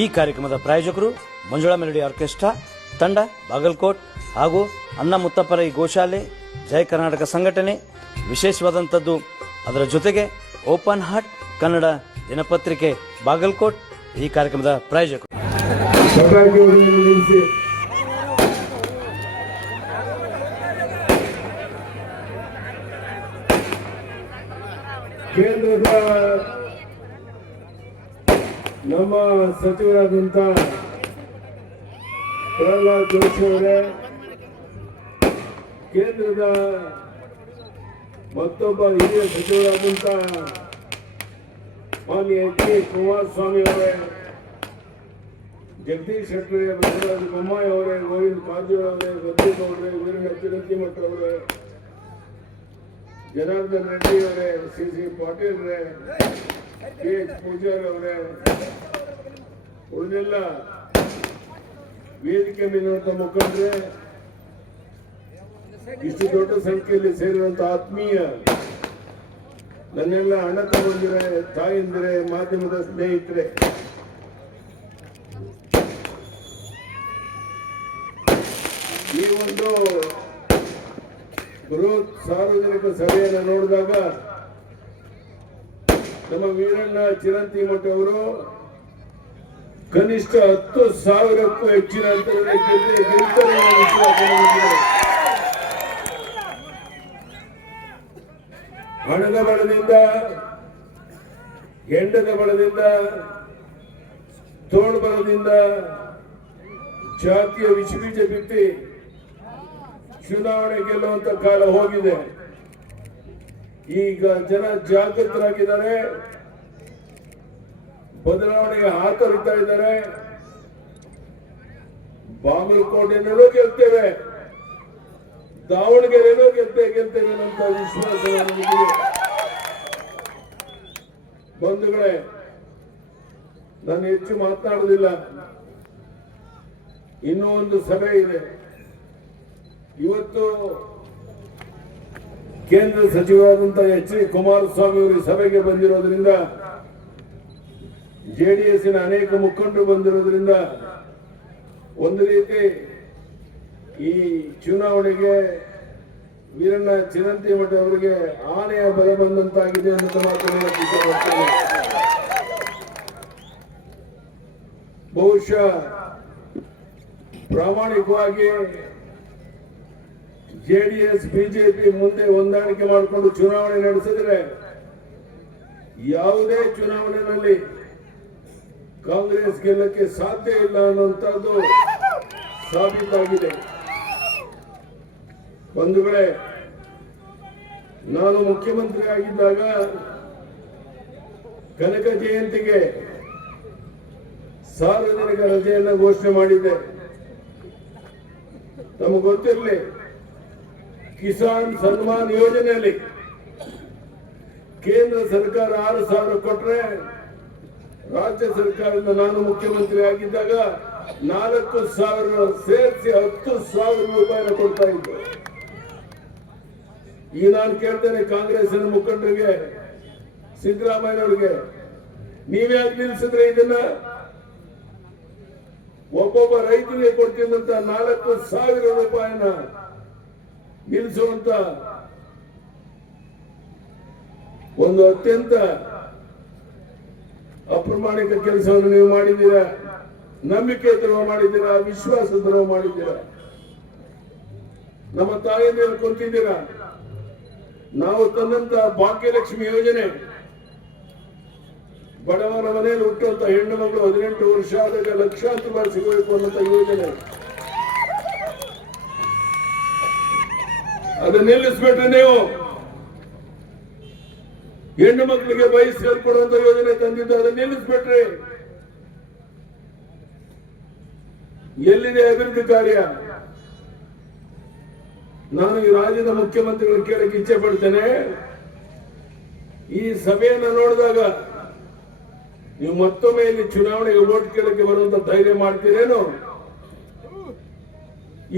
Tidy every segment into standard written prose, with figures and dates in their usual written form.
ಈ ಕಾರ್ಯಕ್ರಮದ ಪ್ರಾಯೋಜಕರು ಮಂಜುಳಾ ಮೆಲಡಿ ಆರ್ಕೆಸ್ಟ್ರಾ ತಂಡ ಬಾಗಲಕೋಟ್ ಹಾಗೂ ಅನ್ನ ಮುತ್ತಪ್ಪರೈ ಗೋಶಾಲೆ ಜಯ ಕರ್ನಾಟಕ ಸಂಘಟನೆ. ವಿಶೇಷವಾದಂಥದ್ದು ಅದರ ಜೊತೆಗೆ ಓಪನ್ ಹಾರ್ಟ್ ಕನ್ನಡ ದಿನಪತ್ರಿಕೆ ಬಾಗಲಕೋಟ್ ಈ ಕಾರ್ಯಕ್ರಮದ ಪ್ರಾಯೋಜಕರು. ಕೇಂದ್ರದ ನಮ್ಮ ಸಚಿವರಾದಂಥ ಪ್ರಹ್ಲಾದ್ ಜೋಶಿ ಅವರೇ, ಕೇಂದ್ರದ ಮತ್ತೊಬ್ಬ ಹಿರಿಯ ಸಚಿವರಾದಂಥ ಮಾನ್ಯ ಎಚ್ ಡಿ ಕುಮಾರಸ್ವಾಮಿ ಅವರೇ, ಜಗದೀಶ್ ಶೆಟ್ಟರ್, ಬಸವರಾಜ ಬೊಮ್ಮಾಯಿ ಅವರೇ, ಗೋವಿಂದ ಕಾರಜೋಳ ಅವರೇ, ಗದ್ದೆಗೌಡ ಅವರೇ, ವೀರಣ್ಣ ಚಿರಂತಿಮಠ ಅವರೇ, ಜನಾರ್ದನ್ ರೆಡ್ಡಿ ಅವರೇ, ಸಿ ಪಾಟೀಲ್ ಅವರೇ, ಕೆ ಎಚ್ ಪೂಜಾರಿ ಅವರೇ, ಉಳಿದೆಲ್ಲ ವೇದಿಕೆ ಮೇಲಿರುವಂತ ಮುಖಂಡರೇ, ಇಷ್ಟು ದೊಡ್ಡ ಸಂಖ್ಯೆಯಲ್ಲಿ ಸೇರಿರುವಂತ ಆತ್ಮೀಯ ನನ್ನೆಲ್ಲ ಅಣ್ಣ ತಮ್ಮಂದಿರೇ, ತಾಯಿಂದಿರೇ, ಮಾಧ್ಯಮದ ಸ್ನೇಹಿತರೆ, ಈ ಒಂದು ಬೃಹತ್ ಸಾರ್ವಜನಿಕ ಸಭೆಯನ್ನು ನೋಡಿದಾಗ ನಮ್ಮ ವೀರಣ್ಣ ಚಿರಂತಿಮಠ ಅವರು ಕನಿಷ್ಠ 10,000ಕ್ಕೂ ಹೆಚ್ಚಿನ ಅಂತರದಲ್ಲಿ ಗೆಲ್ತಾರೆ. ಹಣದ ಬಲದಿಂದ, ಹೆಂಡದ ಬಲದಿಂದ, ತೋಳು ಬಲದಿಂದ ಜಾತಿಯ ವಿಷಬೀಜ ಬಿತ್ತಿ ಚುನಾವಣೆ ಗೆಲ್ಲುವಂತ ಕಾಲ ಹೋಗಿದೆ. ಈಗ ಜನ ಜಾಗೃತರಾಗಿದ್ದಾರೆ, ಬದಲಾವಣೆಗೆ ಹಾತೊರಿತಾ ಇದ್ದಾರೆ. ಬಾಗಲಕೋಟೆಯಲ್ಲೂ ಗೆಲ್ತೇವೆ, ದಾವಣಗೆರೆಯಲ್ಲೂ ಗೆಲ್ತೇವೆ ಅನ್ನುವಂತ ವಿಶ್ವಾಸ ನನಗಿದೆ. ಬಂಧುಗಳೇ, ನಾನು ಹೆಚ್ಚು ಮಾತನಾಡುವುದಿಲ್ಲ, ಇನ್ನೂ ಒಂದು ಸಭೆ ಇದೆ. ಇವತ್ತು ಕೇಂದ್ರ ಸಚಿವರಾದಂಥ ಎಚ್ ಡಿ ಕುಮಾರಸ್ವಾಮಿ ಅವರು ಸಭೆಗೆ ಬಂದಿರೋದ್ರಿಂದ, ಜೆಡಿಎಸ್ನ ಅನೇಕ ಮುಖಂಡರು ಬಂದಿರೋದ್ರಿಂದ ಒಂದು ರೀತಿ ಈ ಚುನಾವಣೆಗೆ ವೀರಣ್ಣ ಚಿರಂತಿಮಠ ಅವರಿಗೆ ಆನೆಯ ಬಲ ಬಂದಂತಾಗಿದೆ ಅಂತ ಮಾತನಾಡುತ್ತೇನೆ. ಬಹುಶಃ ಪ್ರಾಮಾಣಿಕವಾಗಿ ಜೆಡಿಎಸ್ ಬಿಜೆಪಿ ಮುಂದೆ ಹೊಂದಾಣಿಕೆ ಮಾಡಿಕೊಂಡು ಚುನಾವಣೆ ನಡೆಸಿದ್ರೆ ಯಾವುದೇ ಚುನಾವಣೆಯಲ್ಲಿ ಕಾಂಗ್ರೆಸ್ ಗೆಲ್ಲಕ್ಕೆ ಸಾಧ್ಯ ಇಲ್ಲ ಅನ್ನುವಂಥದ್ದು ಸಾಬೀತಾಗಿದೆ. ಬಂಧುಗಳೇ, ನಾನು ಮುಖ್ಯಮಂತ್ರಿ ಆಗಿದ್ದಾಗ ಕನಕ ಜಯಂತಿಗೆ ಸಾರ್ವಜನಿಕ ರಜೆಯನ್ನು ಘೋಷಣೆ ಮಾಡಿದ್ದೆ. ತಮಗೆ ಗೊತ್ತಿರಲಿ, ಕಿಸಾನ್ ಸನ್ಮಾನ್ ಯೋಜನೆಯಲ್ಲಿ ಕೇಂದ್ರ ಸರ್ಕಾರ 6,000 ಕೊಟ್ರೆ, ರಾಜ್ಯ ಸರ್ಕಾರದಿಂದ ನಾನು ಮುಖ್ಯಮಂತ್ರಿ ಆಗಿದ್ದಾಗ 4,000 ಸೇರಿಸಿ 10,000 ರೂಪಾಯಿನ ಕೊಡ್ತಾ ಇದ್ದೆ. ಈಗ ನಾನು ಕೇಳ್ತೇನೆ ಕಾಂಗ್ರೆಸ್ಸಿನ ಮುಖಂಡರಿಗೆ, ಸಿದ್ದರಾಮಯ್ಯನವರಿಗೆ, ನೀವ್ಯಾಕೆ ನಿಲ್ಲಿಸಿದ್ರೆ ಇದನ್ನ? ಒಬ್ಬೊಬ್ಬ ರೈತರಿಗೆ ಕೊಡ್ತಿದ್ದಂತ 4,000 ರೂಪಾಯಿನ ನಿಲ್ಲಿಸುವಂತ ಒಂದು ಅತ್ಯಂತ ಅಪ್ರಾಮಾಣಿಕ ಕೆಲಸವನ್ನು ನೀವು ಮಾಡಿದ್ದೀರಾ. ನಂಬಿಕೆ ದ್ರೋಹ ಮಾಡಿದ್ದೀರಾ, ವಿಶ್ವಾಸ ದ್ರೋಹ ಮಾಡಿದ್ದೀರಾ. ನಮ್ಮ ತಾಯಿ ಮೇಲೆ ಕುಂತಿದ್ದೀರಾ. ನಾವು ತಂದಂತ ಭಾಗ್ಯಲಕ್ಷ್ಮಿ ಯೋಜನೆ, ಬಡವರ ಮನೆಯಲ್ಲಿ ಹುಟ್ಟುವಂತ ಹೆಣ್ಣು ಮಗಳು 18 ವರ್ಷ ಆದಾಗ ಲಕ್ಷಾಂತರ ರೂಪಾಯಿ ಸಿಗಬೇಕು ಅನ್ನುವಂತ ಯೋಜನೆ, ಅದನ್ನ ನಿಲ್ಲಿಸ್ಬಿಟ್ರೆ ನೀವು ಹೆಣ್ಣು ಮಕ್ಕಳಿಗೆ ಬಯಸ್ಸಲ್ಲಿ ಕೊಡುವಂತ ಯೋಜನೆ ತಂದಿದ್ದು, ಅದನ್ನ ನಿಲ್ಲಿಸ್ಬಿಟ್ರಿ. ಎಲ್ಲಿದೆ ಅಭಿವೃದ್ಧಿ ಕಾರ್ಯ? ನಾನು ಈ ರಾಜ್ಯದ ಮುಖ್ಯಮಂತ್ರಿಗಳು ಕೇಳಕ್ಕೆ ಇಚ್ಛೆ ಪಡ್ತೇನೆ, ಈ ಸಭೆಯನ್ನು ನೋಡಿದಾಗ ನೀವು ಮತ್ತೊಮ್ಮೆ ಇಲ್ಲಿ ಚುನಾವಣೆಗೆ ವೋಟ್ ಕೇಳಕ್ಕೆ ಬರುವಂತ ಧೈರ್ಯ ಮಾಡ್ತೀರೇನು?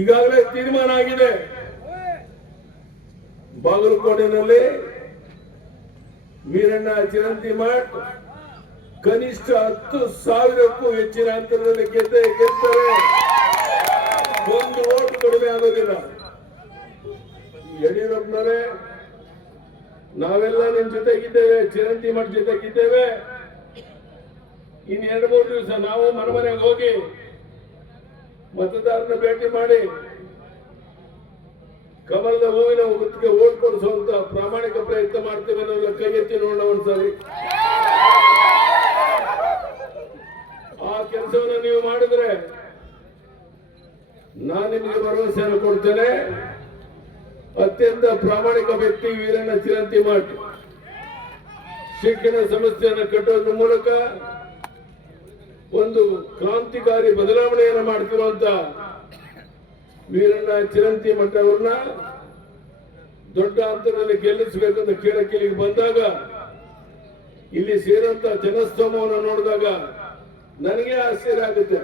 ಈಗಾಗಲೇ ತೀರ್ಮಾನ ಆಗಿದೆ. ಬಾಗಲಕೋಟೆನಲ್ಲಿ ವೀರಣ್ಣ ಚಿರಂತಿಮಠ ಕನಿಷ್ಠ 10,000ಕ್ಕೂ ಹೆಚ್ಚಿನ ಅಂತರದಲ್ಲಿ ಗೆಲ್ತಾರೆ. ಒಂದು ಓಟ್ ಕಡಿಮೆ ಆಗೋದಿಲ್ಲ. ಯಡಿಯೂರಪ್ಪನವರೇ, ನಾವೆಲ್ಲ ನಿಮ್ ಜೊತೆಗಿದ್ದೇವೆ, ಚಿರಂತಿ ಮಠ ಜೊತೆಗಿದ್ದೇವೆ. ಇನ್ನು 2-3 ದಿವಸ ನಾವು ಮನೆಗೆ ಹೋಗಿ ಮತದಾರನ ಭೇಟಿ ಮಾಡಿ ಕಮಲದ ಹೂವಿನ ಗುತ್ತಿಗೆ ಓಟ್ ಕೊಡಿಸುವಂತ ಪ್ರಾಮಾಣಿಕ ಪ್ರಯತ್ನ ಮಾಡ್ತೇವೆ. ಅನ್ನೋಲ್ಲ, ಕೈ ಎತ್ತಿ ನೋಡೋಣ ಒಂದ್ಸರಿ. ಆ ಕೆಲಸವನ್ನು ನೀವು ಮಾಡಿದ್ರೆ ನಾನು ನಿಮಗೆ ಭರವಸೆಯನ್ನು ಕೊಡ್ತೇನೆ. ಅತ್ಯಂತ ಪ್ರಾಮಾಣಿಕ ವ್ಯಕ್ತಿ ವೀರಣ್ಣ ಚಿರಂತಿಮಠ್ ಶಿಕ್ಷಣ ಸಂಸ್ಥೆಯನ್ನು ಕಟ್ಟೋದ್ರ ಮೂಲಕ ಒಂದು ಕ್ರಾಂತಿಕಾರಿ ಬದಲಾವಣೆಯನ್ನು ಮಾಡ್ತಿರುವಂತ ವೀರಣ್ಣ ಚಿರಂತಿಮಠ್ ಅವ್ರನ್ನ ದೊಡ್ಡ ಅಂತರದಲ್ಲಿ ಗೆಲ್ಲಿಸಬೇಕಂತ ಕೇಳಕ್ಕಿಲ್ಲಿಗೆ ಬಂದಾಗ ಇಲ್ಲಿ ಸೇರಂತ ಜನಸ್ತೋಮವನ್ನು ನೋಡಿದಾಗ ನನಗೆ ಆಶ್ಚರ್ಯ ಆಗುತ್ತೆ.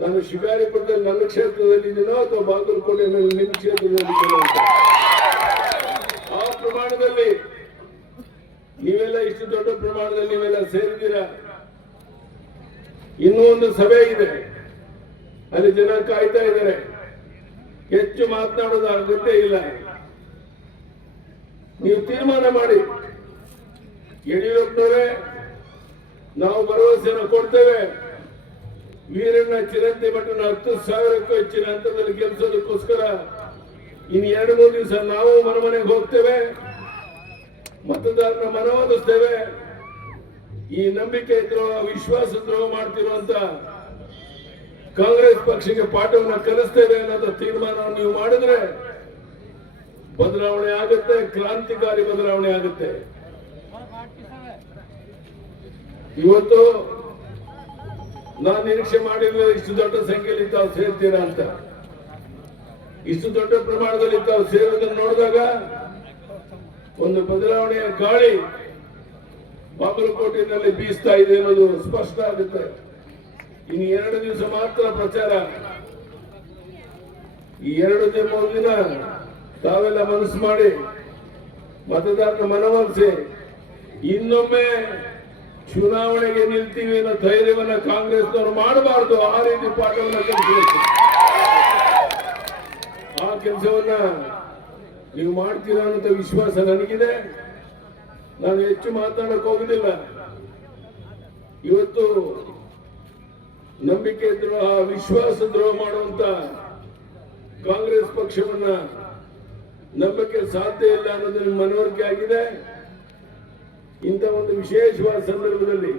ನಾನು ಶಿಕಾರಿಪುರದಲ್ಲಿ ನನ್ನ ಕ್ಷೇತ್ರದಲ್ಲಿ ಇದ್ದೀನೋ ಅಥವಾ ಬಾಗಲಕೋಟೆಯಲ್ಲಿ ನಿಮ್ಮ ಕ್ಷೇತ್ರದಲ್ಲಿ ಇದ್ದೀನೋ ಅಂತ. ಆ ಪ್ರಮಾಣದಲ್ಲಿ ನೀವೆಲ್ಲ ಇಷ್ಟು ದೊಡ್ಡ ಪ್ರಮಾಣದಲ್ಲಿ ನೀವೆಲ್ಲ ಸೇರಿದ್ದೀರಾ. ಇನ್ನೂ ಒಂದು ಸಭೆ ಇದೆ, ಅಲ್ಲಿ ಜನ ಕಾಯ್ತಾ ಇದ್ದಾರೆ. ಹೆಚ್ಚು ಮಾತನಾಡೋದು ಅಗತ್ಯ ಇಲ್ಲ. ನೀವು ತೀರ್ಮಾನ ಮಾಡಿ. ಯಡಿಯೂರಪ್ಪನವರೇ, ನಾವು ಭರವಸೆಯನ್ನು ಕೊಡ್ತೇವೆ. ವೀರಣ್ಣ ಚಿರಂತಿಮಠನ 10,000ಕ್ಕೂ ಹೆಚ್ಚಿನ ಹಂತದಲ್ಲಿ ಗೆಲ್ಲಿಸೋದಕ್ಕೋಸ್ಕರ ಇನ್ನು 2-3 ದಿವಸ ನಾವು ಮನೆಗೆ ಹೋಗ್ತೇವೆ, ಮತದಾರನ ಮನವೊಲಿಸ್ತೇವೆ. ಈ ನಂಬಿಕೆ ದ್ರೋಹ, ವಿಶ್ವಾಸ ದ್ರೋಹ ಮಾಡ್ತಿರುವಂತ ಕಾಂಗ್ರೆಸ್ ಪಕ್ಷಕ್ಕೆ ಪಾಠವನ್ನು ಕಲಿಸ್ತೇವೆ ಅನ್ನೋದು ತೀರ್ಮಾನವನ್ನು ನೀವು ಮಾಡಿದ್ರೆ ಬದಲಾವಣೆ ಆಗುತ್ತೆ, ಕ್ರಾಂತಿಕಾರಿ ಬದಲಾವಣೆ ಆಗುತ್ತೆ. ಇವತ್ತು ನಾನು ನಿರೀಕ್ಷೆ ಮಾಡಿರಲಿಲ್ಲ ಇಷ್ಟು ದೊಡ್ಡ ಸಂಖ್ಯೆಯಲ್ಲಿ ತಾವು ಸೇರ್ತೀರಾ ಅಂತ. ಇಷ್ಟು ದೊಡ್ಡ ಪ್ರಮಾಣದಲ್ಲಿ ತಾವು ಸೇರುವುದನ್ನು ನೋಡಿದಾಗ ಒಂದು ಬದಲಾವಣೆಯ ಗಾಳಿ ಬಾಗಲಕೋಟೆಯಲ್ಲಿ ಬೀಸ್ತಾ ಇದೆ ಅನ್ನೋದು ಸ್ಪಷ್ಟ ಆಗುತ್ತೆ. ಇನ್ನು 2 ದಿವಸ ಮಾತ್ರ ಪ್ರಚಾರ. ಈ 2-3 ದಿನ ತಾವೆಲ್ಲ ಮನಸ್ಸು ಮಾಡಿ ಮತದಾರನ ಮನವೊಲಿಸಿ ಇನ್ನೊಮ್ಮೆ ಚುನಾವಣೆಗೆ ನಿಲ್ತೀವಿ ಅನ್ನೋ ಧೈರ್ಯವನ್ನ ಕಾಂಗ್ರೆಸ್ನವರು ಮಾಡಬಾರದು. ಆ ರೀತಿ ಪಾಠವನ್ನ ಕಲಿಸಬೇಕು. ಆ ಕೆಲಸವನ್ನ ನೀವು ಮಾಡ್ತೀರಾ ಅನ್ನೋ ವಿಶ್ವಾಸ ನನಗಿದೆ. ನಾನು ಹೆಚ್ಚು ಮಾತಾಡಕ್ ಹೋಗುದಿಲ್ಲ. ಇವತ್ತು ನಂಬಿಕೆ ದ್ರೋಹ, ವಿಶ್ವಾಸ ದ್ರೋಹ ಮಾಡುವಂತ ಕಾಂಗ್ರೆಸ್ ಪಕ್ಷವನ್ನ ನಂಬಕ್ಕೆ ಸಾಧ್ಯ ಇಲ್ಲ ಅನ್ನೋದನ್ನ ಮನವರಿಕೆ ಆಗಿದೆ. ಇಂಥ ಒಂದು ವಿಶೇಷವಾದ ಸಂದರ್ಭದಲ್ಲಿ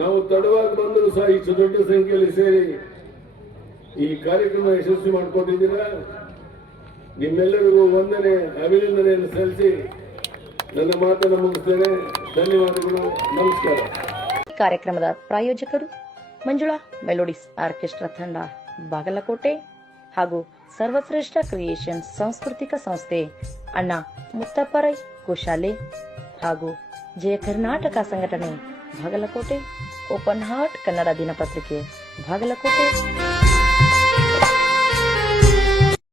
ನಾವು ತಡವಾಗಿ ಬಂದರೂ ಸಹ ಇಷ್ಟು ದೊಡ್ಡ ಸಂಖ್ಯೆಯಲ್ಲಿ ಸೇರಿ ಈ ಕಾರ್ಯಕ್ರಮ ಯಶಸ್ವಿ ಮಾಡಿಕೊಟ್ಟಿದ್ದೀರಾ. ನಿಮ್ಮೆಲ್ಲರಿಗೂ ವಂದನೆ, ಅಭಿನಂದನೆಯನ್ನು ಸಲ್ಲಿಸಿ ನನ್ನ ಮಾತನ್ನು ಮುಗಿಸ್ತೇನೆ. ಧನ್ಯವಾದಗಳು, ನಮಸ್ಕಾರ. ಕಾರ್ಯಕ್ರಮದ ಪ್ರಾಯೋಜಕರು ಮಂಜುಳಾ ಮೆಲೋಡಿಸ್ ಆರ್ಕೆಸ್ಟ್ರಾ ತಂಡ ಬಾಗಲಕೋಟೆ ಹಾಗೂ ಸರ್ವಶ್ರೇಷ್ಠ ಕ್ರಿಯೇಷನ್ಸ್ ಸಾಂಸ್ಕೃತಿಕ ಸಂಸ್ಥೆ ಅಣ್ಣ ಮುತ್ತಪ್ಪರೈ ಗೋಶಾಲೆ ಹಾಗೂ ಜಯ ಕರ್ನಾಟಕ ಸಂಘಟನೆ ಬಾಗಲಕೋಟೆ, ಓಪನ್ ಹಾರ್ಟ್ ಕನ್ನಡ ದಿನಪತ್ರಿಕೆ ಬಾಗಲಕೋಟೆ.